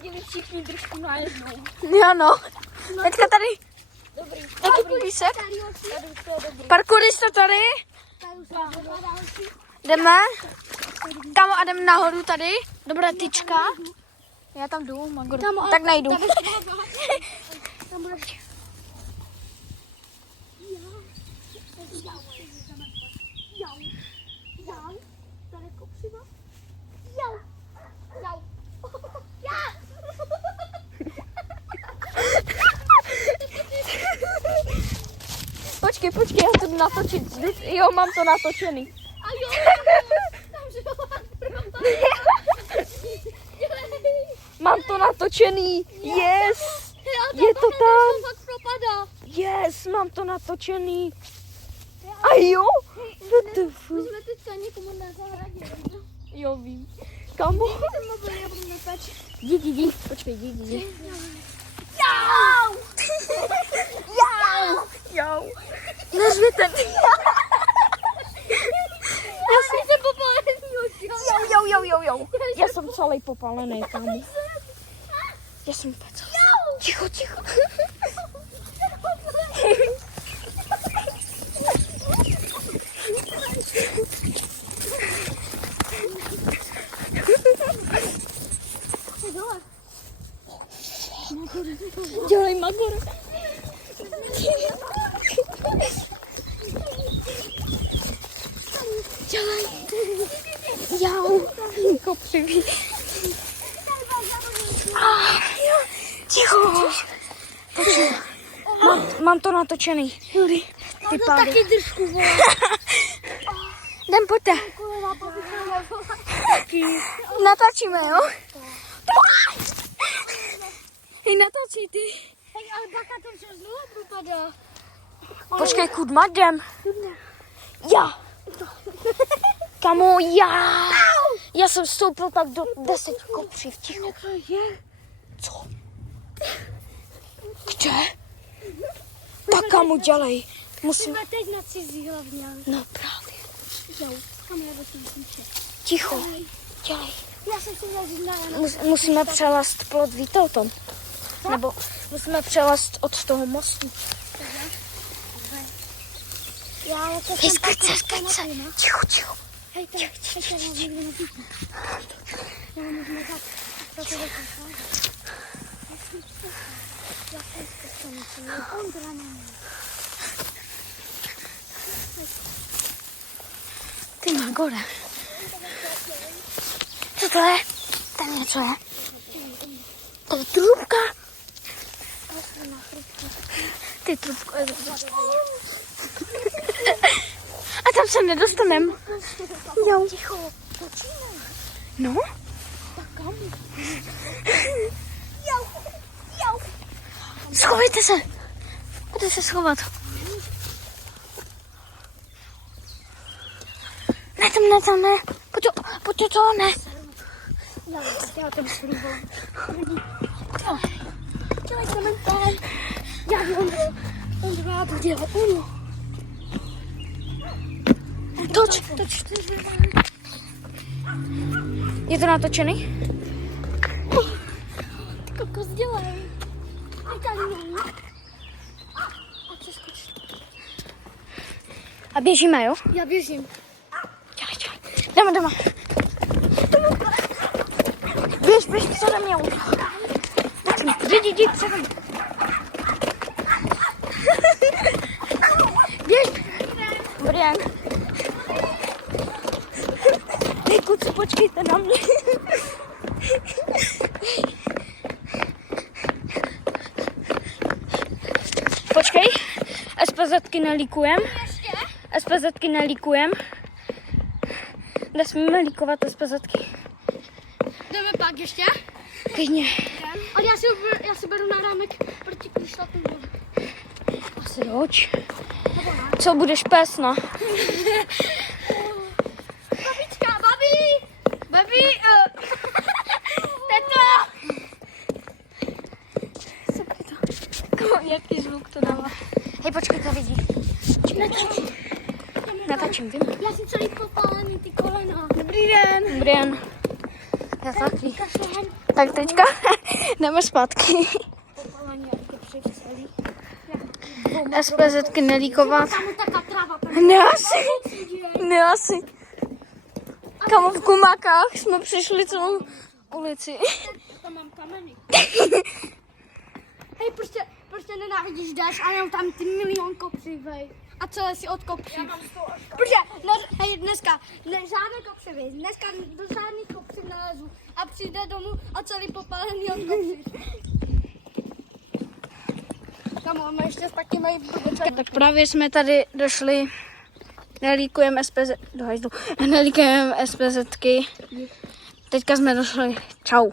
hodili všichni držku najednou. Ano. Teďka tady. Dobrý. Dobrý písek. Parkourista tady. Jdeme. Kámo, a jdeme nahoru tady. Dobrá tyčka. Já tam jdu, Magor. Tak najdu. Tam budeš. Počkej, já to jdu natočit. Jo, mám to natočený. A jo, Mám to natočený. Yes. Je to tam. Yes, mám to natočený. A jo? My jsme teďka někomu na zahradě. Jo, vím. Kamo? Jdi. Počkej, jdi. Jau. Neřvěte. Já jsem popálený. Jo. Já jsem celý popálený, kámo. Já jsem úplně celý. Ticho. Dělej Magor. Dělej. Jau. Kopřivý. Ticho. Mám to natočený. Ty pády. Taky držku, vole. Jdem, pojďte. Natáčíme, jo? Hej, natáčí ty. Hej, ale baka to vše znovu propadá. Počkej, kudma, jdem. Já. Kamo, já. Já jsem vstoupil tak do 10 kopřiv, ticho. Co? Kde? Tak kamo, dělej. Musím... Jsme teď na cizí hlavně. No právě. Jo, kam já jsem se. Ticho. Dělej. Já jsem si měl říct na Musíme přelézt plot, víte o tom? Nebo musíme přelézt od toho mostu. Já to Hej, skrť se. Ticho. Hej, já mám někde na píku. Já mám někde tak. To je taková. Já jsem zkušený. On draný. Ty Magore. Co to je? Tam něco je. To je trubka. Ty trubko je zase. A tam se nedostanem. Jo. Ticho. No? Tak kam? Schovejte se. Pojďte se schovat. Ne. Pojď to, ne. Já to musím dělej komentár. Já vím, on to dělá. Toč. Je to natočený? Ty kokos dělej. A co skočí? A běžíme, jo? Já běžím. Dělej. Jdeme. Běž přede mě. Jdi přede mě. Běž. Brian. Hej, kluci, počkejte na mě. Počkej, SPZky nelíkujem. Nesmíme líkovat SPZky. Jdeme pak ještě? Klidně. Ale já si beru nárámek proti kryštátu. Asi doč. Co budeš pes, no? Babička, babi, teto. Jaký zvuk to dává? Hej, počkej, to vidí. Natačím, vím. Já jsem celý popálený, ty kolena. Dobrý den. Já taky. Kašle hen. Tak teďka jdeme zpátky. Popálení, jak to přivcelí. SPZky nelíkovat. Tam je taká tráva. Tam Ne asi. Kamo v Kumakách jsme přišli celou ulici. tam mám kameny. Hej, prostě nenávidíš dáš a jenom tam ty milion kopřivej. A celé si od kopřiv. Protože, no, hej, dneska žádné kopřivy. Dneska do žádných kopřiv nalezu. A přijde domů a celý popálený od kopřiv. Kamo, máme ještě taky mají brudeček. Tak právě jsme tady došli. Nelíkujeme SPZky. Teďka jsme došli. Čau.